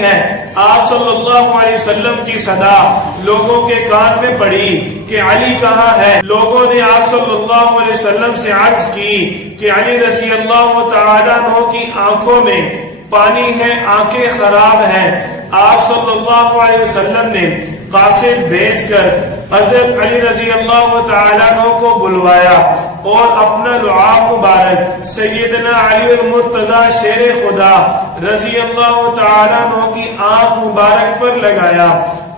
ہے آپ صلی اللہ علیہ وسلم کی صدا لوگوں کے کان میں پڑی کہ علی کہاں ہے۔ لوگوں نے آپ صلی اللہ علیہ وسلم سے عرض کی کہ علی رضی اللہ تعالیٰ عنہ کی آنکھوں میں پانی ہے، آنکھیں خراب ہیں۔ آپ صلی اللہ علیہ وسلم نے قاصد بھیج کر حضرت علی رضی اللہ تعالیٰ عنہ کو بلوایا اور اپنا لعاب مبارک سیدنا علی المرتضی شیر خدا رضی اللہ تعالیٰ عنہ کی آنکھ مبارک پر لگایا۔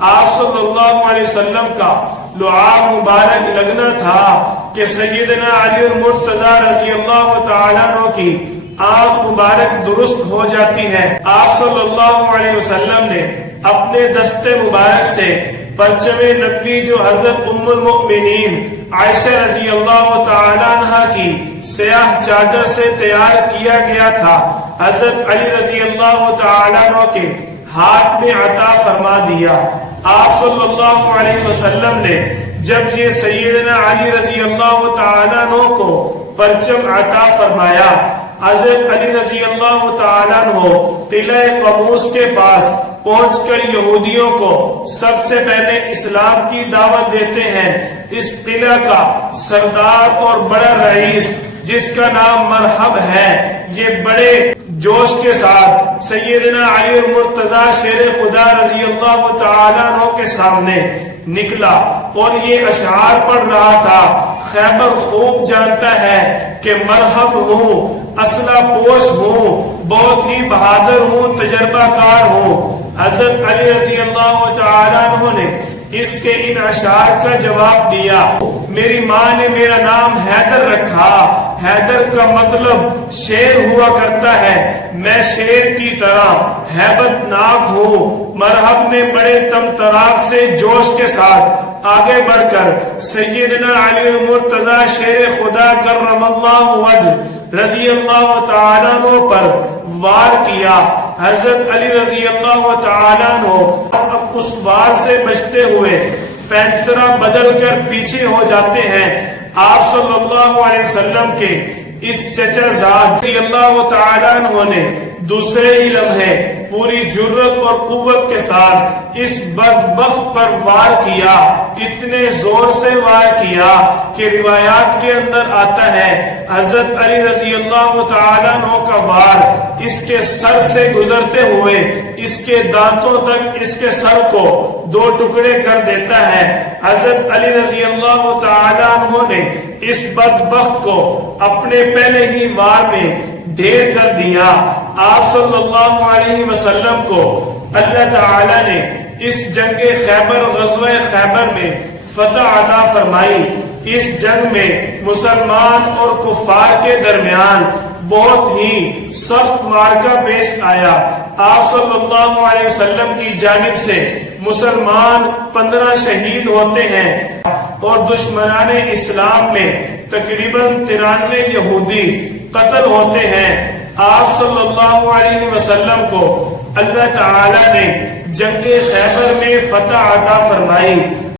آپ صلی اللہ علیہ وسلم کا لعاب مبارک لگنا تھا کہ سیدنا علی المرتضی رضی اللہ تعالیٰ عنہ کی آنکھ مبارک درست ہو جاتی ہے۔ آپ صلی اللہ علیہ وسلم نے اپنے دستے مبارک سے پرچم نبوی جو حضرت ام المؤمنین عائشہ رضی اللہ تعالیٰ عنہ کی سیاہ چادر سے تیار کیا گیا تھا، حضرت علی رضی اللہ تعالیٰ عنہ کے ہاتھ میں عطا فرما دیا۔ آپ صلی اللہ علیہ وسلم نے جب یہ سیدنا علی رضی اللہ تعالیٰ عنہ کو پرچم عطا فرمایا، حضرت علی رضی اللہ تعالیٰ عنہ قلعہ قموس کے پاس پہنچ کر یہودیوں کو سب سے پہلے اسلام کی دعوت دیتے ہیں۔ اس قلعہ کا سردار اور بڑا رئیس جس کا نام مرحب ہے، یہ بڑے جوش کے ساتھ سیدنا علی المرتضی شیر خدا رضی اللہ تعالیٰ عنہ کے سامنے نکلا اور یہ اشعار پڑھ رہا تھا۔ خیبر خوب جانتا ہے کہ مرحب ہوں، اسلحہ پوش ہوں، بہت ہی بہادر ہوں، تجربہ کار ہوں۔ حضرت علی رضی اللہ تعالیٰ عنہ نے اس کے ان اشعار کا جواب دیا۔ میری ماں نے میرا نام حیدر رکھا، حیدر کا مطلب شیر ہوا کرتا ہے، میں شیر کی طرح ہیبت ناک ہوں۔ مرحب نے بڑے تم تراک سے جوش کے ساتھ آگے بڑھ کر سیدنا علی المرتضی شیر خدا کرم اللہ وجہ رضی اللہ تعالیٰ عنہ پر وار کیا۔ حضرت علی رضی اللہ تعالیٰ عنہ اس وار سے بچتے ہوئے پینترا بدل کر پیچھے ہو جاتے ہیں۔ آپ صلی اللہ علیہ وسلم کے اس چچا زاد رضی اللہ تعالیٰ عنہ نے دوسرے ہی لمحے پوری جرت اور قوت کے ساتھ اس بدبخت پر وار کیا، اتنے زور سے وار کیا کہ روایات کے اندر آتا ہے حضرت علی رضی اللہ تعالیٰ عنہ کا وار اس کے سر سے گزرتے ہوئے اس کے دانتوں تک اس کے سر کو دو ٹکڑے کر دیتا ہے۔ حضرت علی رضی اللہ تعالیٰ عنہ نے اس بدبخت کو اپنے پہلے ہی وار میں ڈھیر کر دیا۔ آپ صلی اللہ علیہ وسلم کو اللہ تعالیٰ نے اس جنگ خیبر غزوہ خیبر میں فتح عطا فرمائی۔ اس جنگ میں مسلمان اور کفار کے درمیان بہت ہی سخت معرکہ پیش آیا۔ آپ صلی اللہ علیہ وسلم کی جانب سے مسلمان 15 شہید ہوتے ہیں اور دشمنان اسلام میں تقریباً 93 یہودی قتل ہوتے ہیں۔ آپ صلی اللہ علیہ وسلم کو اللہ تعالیٰ نے جنگ خیبر میں فتح عطا فرمائی۔